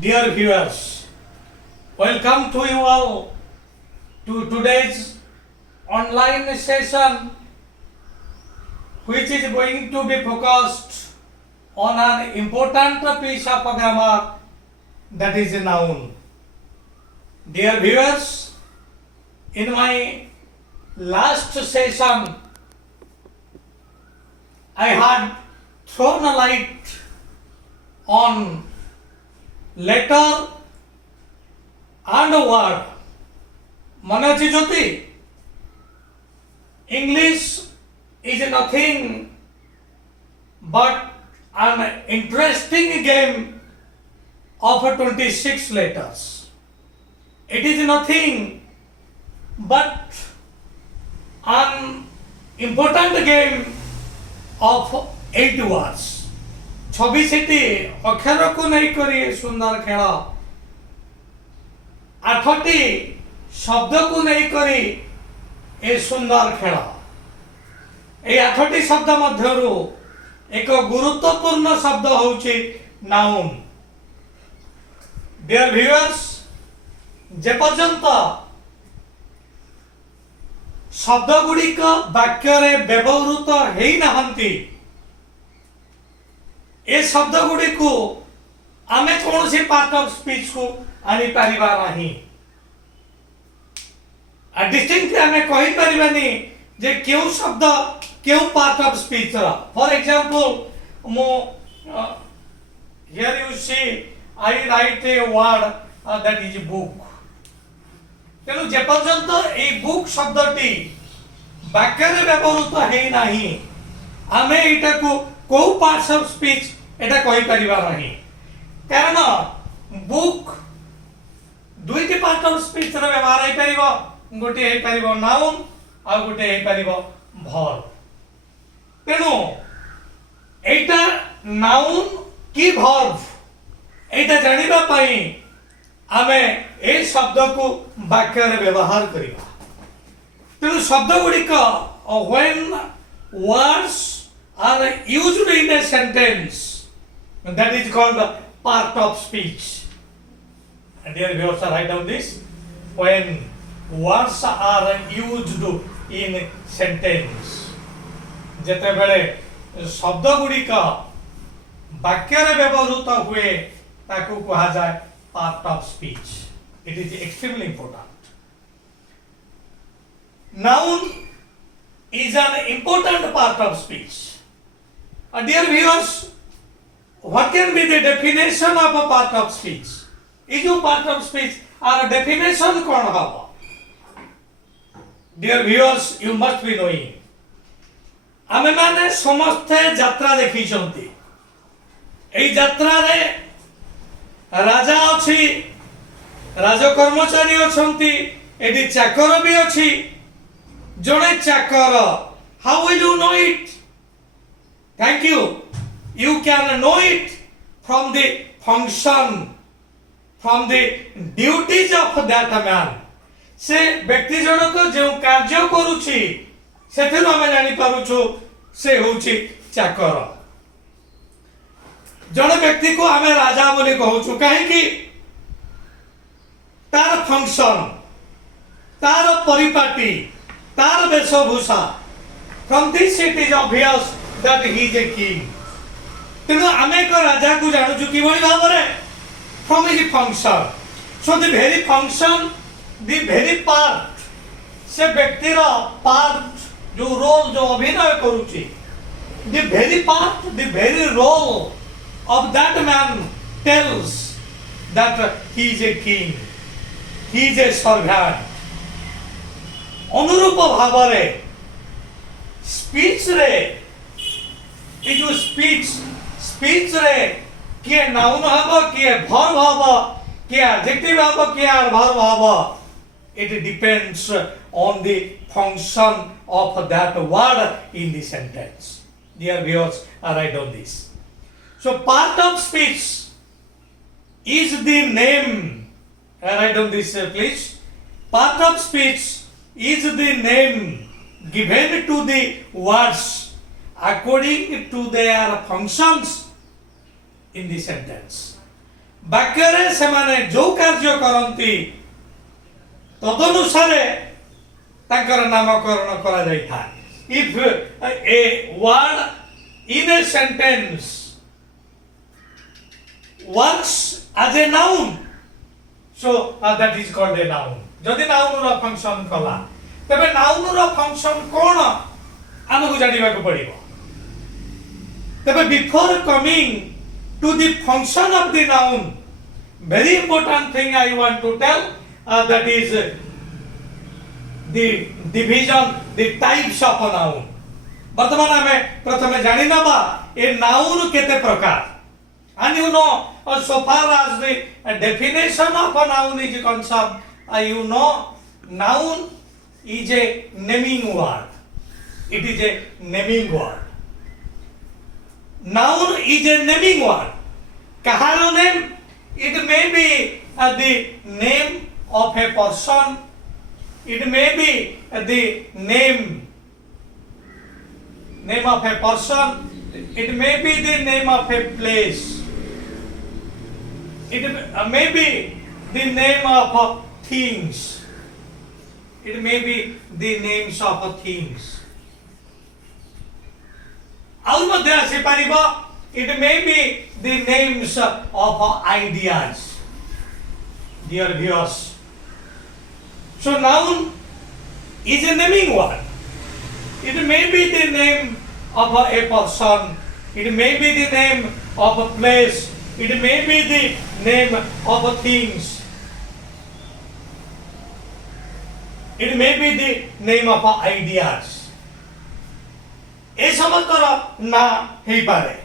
Dear viewers, welcome to you all to today's online session, which is going to be focused on an important piece of grammar, that is a noun. Dear viewers, in my last session, I had thrown a light on letter and word. মনে আছে জ্যোতি? English is nothing but an interesting game of 26 letters. It is nothing but an important game of 8 words. 26ଟି ଅକ୍ଷରକୁ ନେଇକରି ସୁନ୍ଦର ଖେଳ, 8ଟି ଶବ୍ଦକୁ ନେଇକରି ଏ ସୁନ୍ଦର ଖେଳ। এই 8ଟି ଶବ୍ଦ ମଧ୍ୟରୁ ଏକ ଗୁରୁତ୍ୱପୂର୍ଣ୍ଣ ଶବ୍ଦ ହେଉଛି ନାଉନ୍। Dear viewers, ଯେପର୍ଯ୍ୟନ୍ତ ଶବ୍ଦଗୁଡ଼ିକ ବାକ୍ୟରେ ବ୍ୟବହୃତ ହେଇନାହାନ୍ତି, ଏ ଶବ୍ଦ ଗୁଡ଼ିକୁ ଆମେ କୌଣସି ପାର୍ଟ ଅଫ୍ ସ୍ପିଚ୍ କୁ ଆଣିପାରିବା ନାହିଁ। ଡିଷ୍ଟିଙ୍କ୍ଟଲି ଆମେ କହିପାରିବାନି ଯେ କେଉଁ ଶବ୍ଦ କେଉଁ ପାର୍ଟ ଅଫ୍ ସ୍ପିଚ୍ ର। ଫର ଏକ୍ସାମ୍ପଲ, ମୁଁ here you see I write a word that is book. ତେଣୁ ଯେପର୍ଯ୍ୟନ୍ତ ଏଇ ବୁକ୍ ଶବ୍ଦଟି ବାକ୍ୟରେ ବ୍ୟବହୃତ ହେଇନାହିଁ, ଆମେ ଏଇଟାକୁ କୋଉ ପାର୍ଟସ୍ ଅଫ୍ ସ୍ପିଚ୍ এটা କହିପାରିବା ନାହିଁ। କାରଣ ବୁକ୍ ଦୁଇଟି ପାର୍ଟ ଅଫ୍ ସ୍ପିଚ୍ ର ବ୍ୟବହାର ହେଇପାରିବ। ଗୋଟିଏ ହେଇପାରିବ ନାଉନ୍ ଆଉ ଗୋଟିଏ ହେଇପାରିବ ଭର୍ବ। ତେଣୁ ଏଇଟା ନାଉନ୍ କି ଭର୍ବ ଏଇଟା ଜାଣିବା ପାଇଁ ଆମେ এই ଶବ୍ଦକୁ ବାକ୍ୟରେ ବ୍ୟବହାର କରିବା। ତେଣୁ ଶବ୍ଦ ଗୁଡ଼ିକ when words are used in a sentence, that is called the part of speech. And dear viewers, write down this. When words are used in sentence, ଯେତେବେଳେ ଶବ୍ଦ ଗୁଡ଼ିକ ବାକ୍ୟରେ ବ୍ୟବହୃତ ହୁଏ ତାକୁ କୁହାଯାଏ part of speech. It is extremely important. Noun is an important part of speech. Dear viewers, what can be the definition of a part of speech? Is a part of speech or definition kon haba? Dear viewers, you must be knowing. ଆମେ ମାନେ ସମସ୍ତେ ଯାତ୍ରା ଦେଖିଛନ୍ତି। এই ଯାତ୍ରାରେ ରାଜା ଅଛି, ରାଜକର୍ମଚାରୀ ଅଛନ୍ତି, ଏଠି ଚାକର ବି ଅଛି। ଜଣେ ଚାକର, how will you know it? Thank you. You can know it from the function, from the duties of that man. से व्यक्ति जनक जो कार्य करुछि सेथिरु ଆମେ जानि पारुछु से होछि चाकर। जण व्यक्ति को आमे राजा बोली कहूछु काहे कि तार फंक्शन, तार परिपाटी, तार वेशभूषा, from this it is obvious that he is a king. तेणु आमे एक राजा को जानुछु कि भली भाबरे from his function. So the very function, the very part, से व्यक्तिर part जो रोल जो अभिनय करुछि, the very part, the very role of that man tells that he is a king, he is a servant. अनुरूप भाबरे speech रे ए जो speech रे किए नाउन हबो, किए भर्ब हबो, किए एडजेक्टिव हबो, किए एडवर्ब हबो, it depends on the function of that word in the sentence. Dear viewers, write down this. So part of speech is the name. Write down this please. Part of speech is the name given to the words according to their functions in the sentence. ବାକ୍ୟରେ ସେମାନେ ଯୋଉ କାର୍ଯ୍ୟ କରନ୍ତି ତଦନୁସାରେ ତାଙ୍କର ନାମକରଣ କରାଯାଇଥାଏ। If a word in a sentence works as a noun, so that is called a noun। ଯଦି noun ର ଫଙ୍କସନ କଲା ତେବେ noun ର ଫଙ୍କସନ କଣ ଆମକୁ ଜାଣିବାକୁ ପଡିବ। ତେବେ before coming to the function of the noun, very important thing I want to tell, that is the division, the types of a noun। वर्तमान हमें प्रथमे जानि नबा ए noun केते प्रकार। And you know, so far as the definition of a noun is concerned, you know, noun is a naming word। It is a naming word। Noun is a naming word। Kaharo name? It may be the name of a person. It may be the name of a person. It may be the name of a place. It may be the name of things. It may be the names of things। और मध्य आसी पारिबो, it may be the names of ideas, dear viewers। So noun is a naming word। It may be the name of a person, it may be the name of a place, it may be the name of things, it may be the name of ideas। ए समस्तर ना हेई पारे।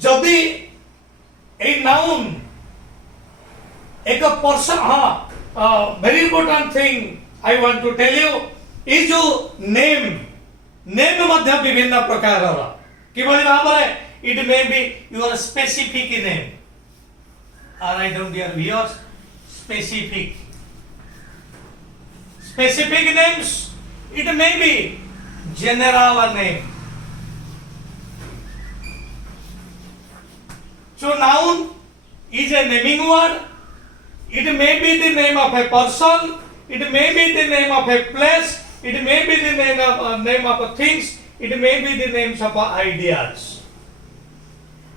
जदि ए noun एक person, हाँ, very important thing I want to tell you, ये जो name मध्य विभिन्न प्रकार किभली भाव it may be your specific name. Write down dear viewers, specific names. It may be general name। So noun is a naming word। It may be the name of a person, it may be the name of a place, it may be the name of things, it may be the names of ideas।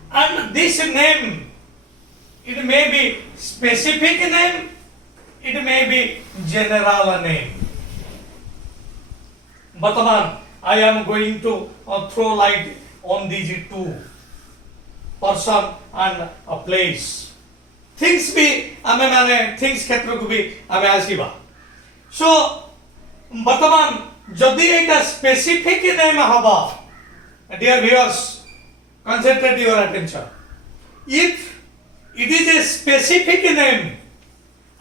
And this name, it may be specific name, it may be general name। वर्तमान I am going to throw light on these two, person and a place। things भी आमे माने things क्षेत्र को भी आमे आसीबा। so वर्तमान जदि एटा specific name हबा, dear viewers, concentrate your attention। if it is a specific name,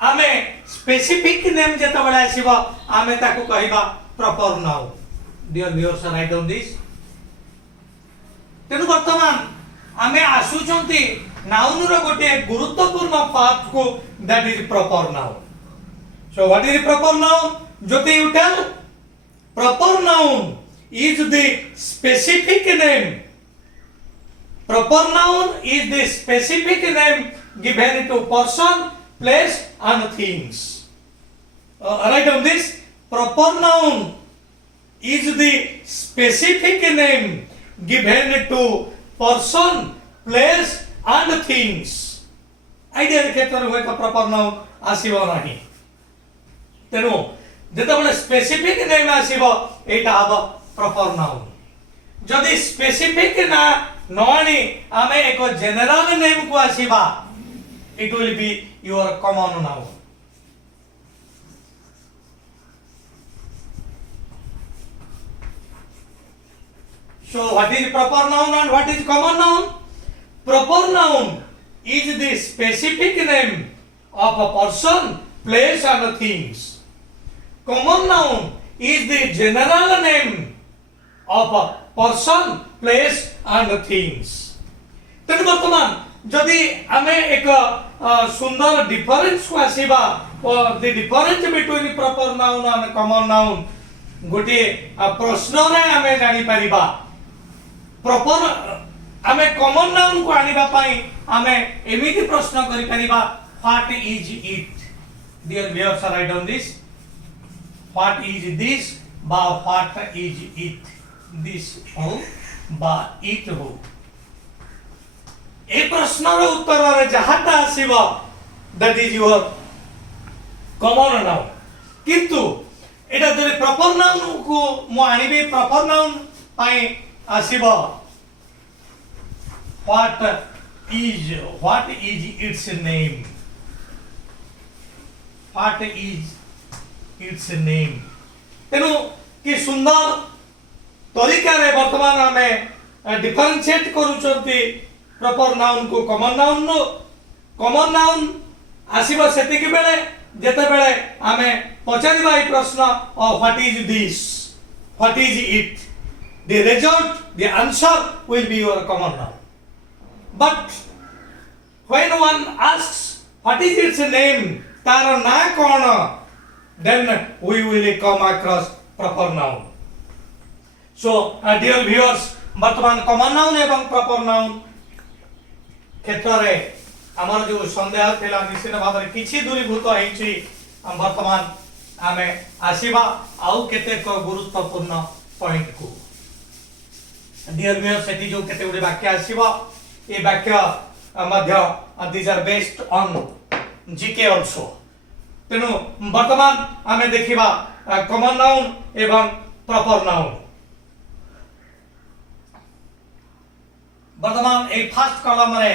आमे specific name जेता बडा आसीबा आमे ताको कहिबा proper noun। Dear viewers, write down this। तेनु वर्तमान आमे आसुचंती नाउन रो गोटे गुरुत्वपूर्ण पार्ट को, that is proper noun। so what is proper noun? Jyoti you tell। proper noun is the specific name। proper noun is the specific name given to person, place and things। write down this। proper noun is the specific name given to person, place and things। Idea क्षेत्र हुए तो proper noun आसीबो नाही। तेनु जेतबेले specific name आसीबो एटा हबो proper noun। जदि specific ना नआनी आमे एको general name को आसीबा, it will be your common noun। so what is proper noun and what is common noun? Proper noun is the specific name of a person, place and things। common noun is the general name of a person, place and things। तेन वर्तमान जदि आमे एक सुंदर difference को आसीबा, the difference between proper noun and common noun गोटे प्रश्न रे आमे जानि परिबा। proper आमे कॉमन नाउन को आनिबा पाई आमे एमिति प्रश्न करि परिबा what is it dear viewers write down this what is this बा व्हाट इज इट दिस हो बा इट हो ए प्रश्नर उत्तर रे जहाटा आसीबा that is your common noun किंतु एटा जरे प्रॉपर नाउन को मु आनिबे प्रॉपर नाउन पाई आसीबा what is its name what is its name तेनु कि सुंदर तरीका रे वर्तमान हमें डिफरेंशिएट करूचंती प्रॉपर नाउन को कॉमन नाउन आसीबा सेतिक बेले जेते बेले हमें पचारिबा ई प्रश्न what is this what is it the result the answer will be your common noun. But when one asks what is its name, तार ना कौन, then we will come across proper noun. So dear viewers, वर्तमान common noun एवं proper noun क्षेत्र रे आमर जो संदेह थिला निश्चित भाव रे किछि दूरीभूत हेछि वर्तमान आमे आसीबा आउ केते गुरुत्वपूर्ण पॉइंट को डियर व्यूअर्स सेठी जो केते गुडी वाक्य आसीबा ए वाक्य मध्य these are based on GK also तेनु वर्तमान आमे देखिबा कॉमन नाउन एवं प्रॉपर नाउन वर्तमान ए फर्स्ट कॉलम रे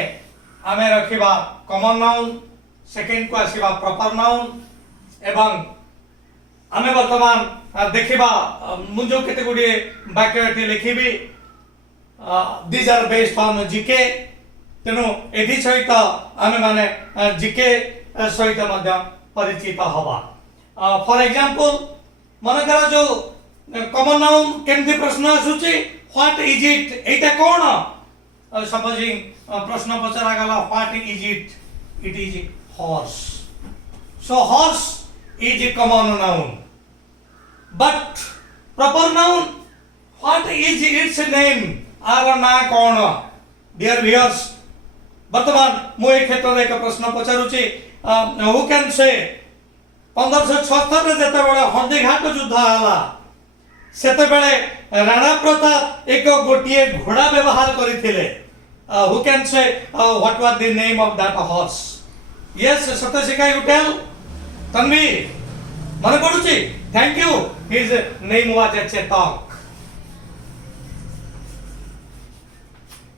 आमे रखिबा कॉमन नाउन सेकंड को आसीबा प्रॉपर नाउन एवं आमे वर्तमान देखिबा मुजो केते गुडी वाक्य एठी लिखिबी these are based on GK तेनु एथि सहित आमे माने GK सहित मध्य परिचित हवा फॉर एग्जांपल मन करा जो कॉमन नाउन केमति प्रश्न आसुची what is it Etah cone supposing प्रश्न पचरा गला what is it is horse so horse is a common noun but proper noun what is its name आर ना कौन डियर व्यूअर्स वर्तमान मु ए क्षेत्र रे एक प्रश्न पचारुची हु कैन से 1576 रे जते बेले हंदी घाट युद्ध हला सेते बेले राणा प्रताप एक गोटिए घोड़ा व्यवहार करिथिले who can say what was the name of that horse yes Satshika you tell Tanvi मने पडुची thank you his name was Chetak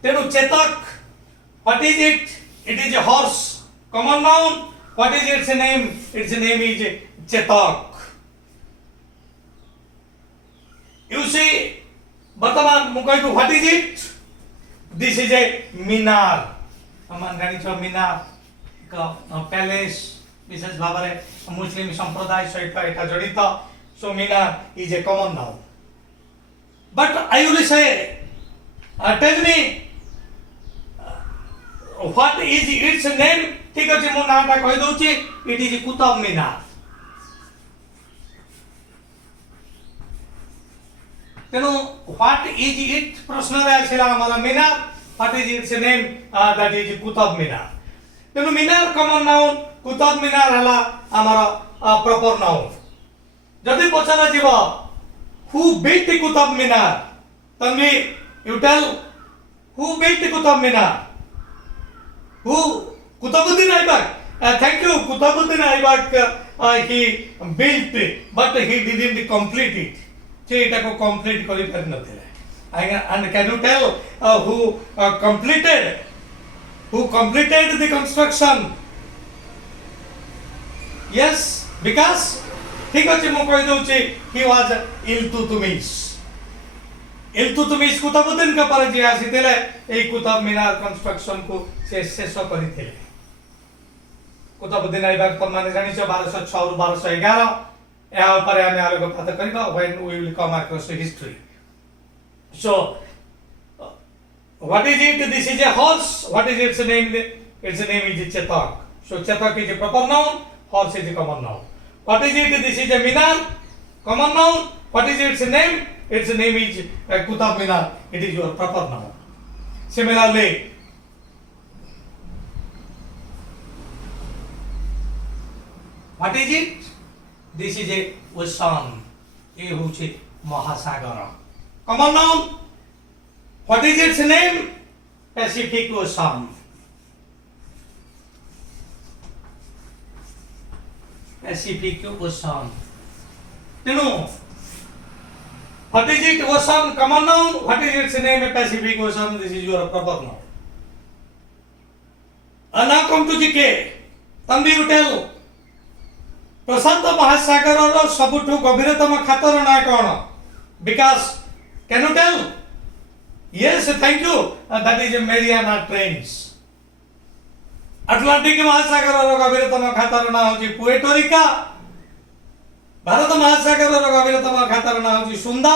तेनु Chetak what is it it is a horse common noun what is its name is chetak you see वर्तमान मु कहबो what is it this is a minar अमन गानी छ मिनार का palace विशेष भाव रे मुस्लिम संप्रदाय सहित एटा जड़ित सो Minar is a common noun but I will say tell me what is its name ठीक अछि मो नाम कहि दउची इट इज कुतुब मीनार तेनु what is it प्रश्न रे आछिला हमरा मीनार what is its name that is Qutub Minar तेनु मीनार कॉमन नाउन कुतुब मीनार हला हमरा प्रॉपर नाउन जदि पछाला जीव who built Qutub Minar Tanvi you tell who built Qutub Minar who Qutbuddin Aibak thank you Qutbuddin Aibak he built but he didn't complete it se eta ko complete kari par nathile and can you tell who completed the construction yes because ठीक अछि मो कहि दउची he was Iltutmish Iltutmish Qutubuddin का पर जे आसीथिले एई Qutub Minar construction को से शेष करिथिले कुतुबुद्दीन ऐबक पर माने जानि छ 1206 रु 1211 या ऊपर हमें आलोकपात करबा when we will come across history so what is it this is a horse what is its name is chetak so chetak is a proper noun horse is a common noun what is it this is a minar common noun what is its name is Qutub Minar it is your proper noun Similarly, what is it? This is a ocean. A hoche Mahasagara. Common noun. What is its name? Pacific Ocean. Pacific Ocean. Tenu, what is it? Ocean, common noun. What is its name? Pacific Ocean. This is your proper noun. And now come to GK. Tanvi, you tell. प्रशांत महासागर सबुठु गभीरतम खातर ना कौन? Because can you tell? Yes, thank you. That is Mariana Trench. Atlantic महासागर गभीरतम खातर ना होची Puerto Rica. Bharat महासागर गभीरतम खातर ना होची सुंदा.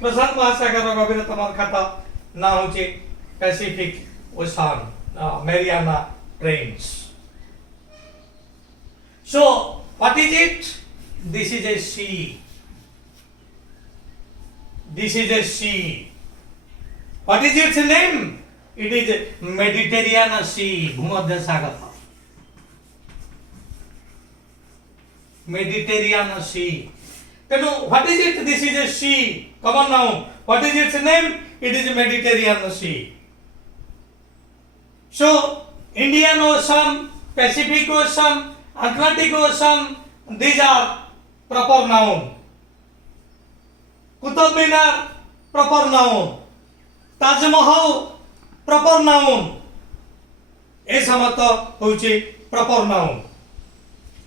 प्रशांत महासागर गभीरतम खातर ना होची Pacific ocean, Mariana Trench. So what is it? This is a sea. This is a sea. What is its name? It is Mediterranean Sea. Bhumodya Sagar. Mediterranean Sea. Then what is it? This is a sea. Come on now. What is its name? It is Mediterranean Sea. So Indian Ocean, Pacific Ocean, Atlantic Ocean, these are proper noun. Qutub Minar, proper noun. Taj Mahal, proper noun. Esamata hoche proper noun.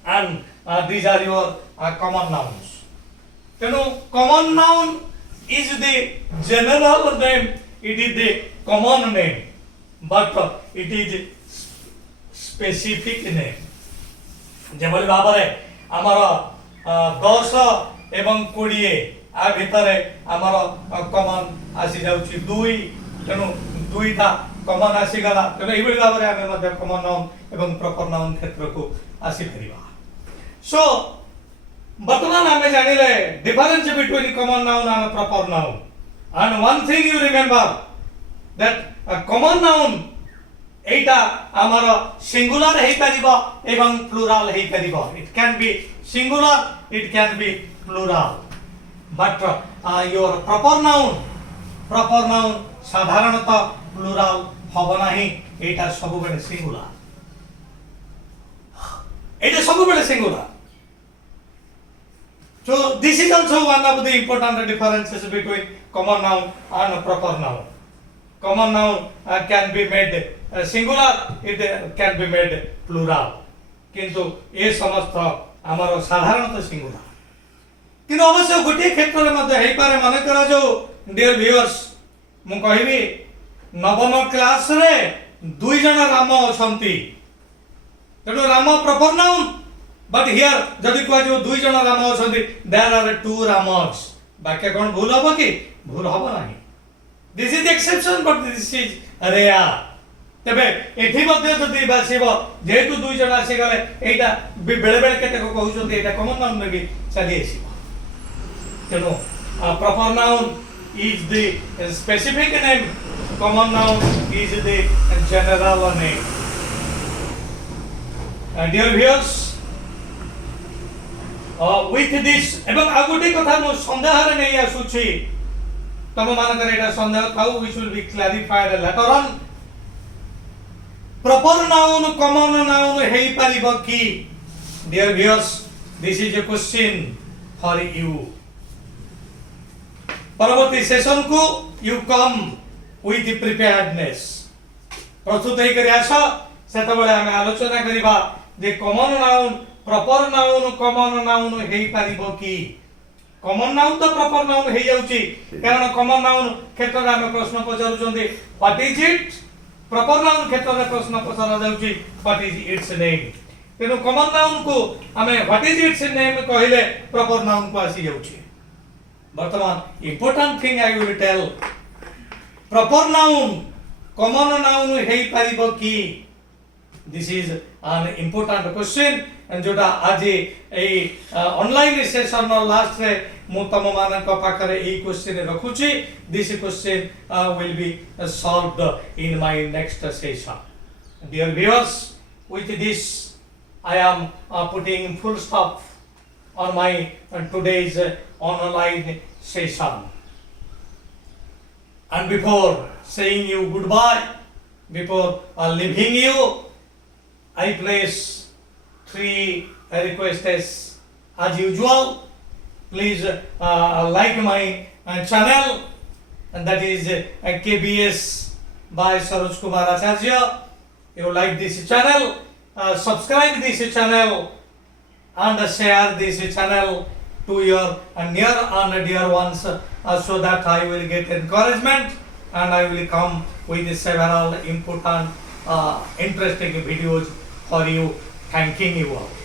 And these are your common nouns. You know, common noun is the general name. It is the common name, but it is specific name. যেভাবে ভাবে আমার 10 এবং 20 আর ভিতরে আমার common আসি যাଉଛି 2 তেଣୁ 2টা common আসি গলা তেଣୁ এইভাবে ভাবে আমি মধ্যে কমন নাউন এবং প্রপার নাউন ক্ষেত্রକୁ আসি ফেরিবা সো বর্তমান আমি জানিলে difference between common noun and proper noun and one thing you remember that a common noun এইটা আমার সিঙ্গুলার হেই পারিব এবং প্লুরাল হেই পারিব it can be singular it can be plural but your proper noun সাধারণত plural হবে নাহি এইটা সবুবেলে singular এইটা সবুবেলে singular so this is also one of the important differences between common noun and proper noun. Common noun can be made singular, it can be made plural. किंतु ये समस्त आमर साधारणतः सिंगुलर किंतु अवश्य गोटे क्षेत्र में मध्य हेई पारे माने करा जो डियर व्यूअर्स मु कहिबी नवम क्लास रे दुई जन राम अछंती तेणु Ram proper noun but here जदि कह जो दुई जन राम अछंती देयर आर टू रामस वाक्य कोन भूल हबो कि भूल हबो नाही this is exception but this is rare तबे एठी मध्ये जदि बासिब जेतु दुई जन आसी गले एटा बेले बेले केते को कहउछन्ती एटा कॉमन नाउन नेबी चली आसी तेनो proper noun is the specific name common noun is the general name dear viewers with this एवं आगुटी कथा मो संदेह रे नै आसुछि तम मानकर एटा संदेह थाउ which will be clarified later on proper noun common noun हेई परिबो की dear viewers this is a question for you परवर्ती सेशन को you come with the preparedness प्रस्तुत हेई करी आस सेता बेले हम आलोचना करिबा जे common noun proper noun common noun हेई परिबो की common noun तो proper noun हेई जाउची कारण common noun क्षेत्र रे हम प्रश्न पचारुचंदी what is it proper noun क्षेत्र रे प्रश्न पचरा जाउची what is its name तेनु common noun को हमें what is its name कहिले proper noun को आसी जाउची वर्तमान important thing I will tell proper noun common noun हेई परिबो की this is an important question and जोटा आज ए ऑनलाइन सेशन लास्ट रे ମୁଁ ତମମାନଙ୍କ ପାଖରେ ଏଇ କ୍ୱେଶ୍ଚିନ୍ ରଖୁଛି। This question will be solved in my next session. Dear viewers, with this I am putting full stop on my today's online session. And before saying you goodbye, before leaving you, I place 3 requests as usual. Please like my channel, and that is KBS by Saroj Kumar Acharya. You like this channel, subscribe this channel and share this channel to your near and dear ones, so that I will get encouragement and I will come with several important interesting videos for you. Thanking you all.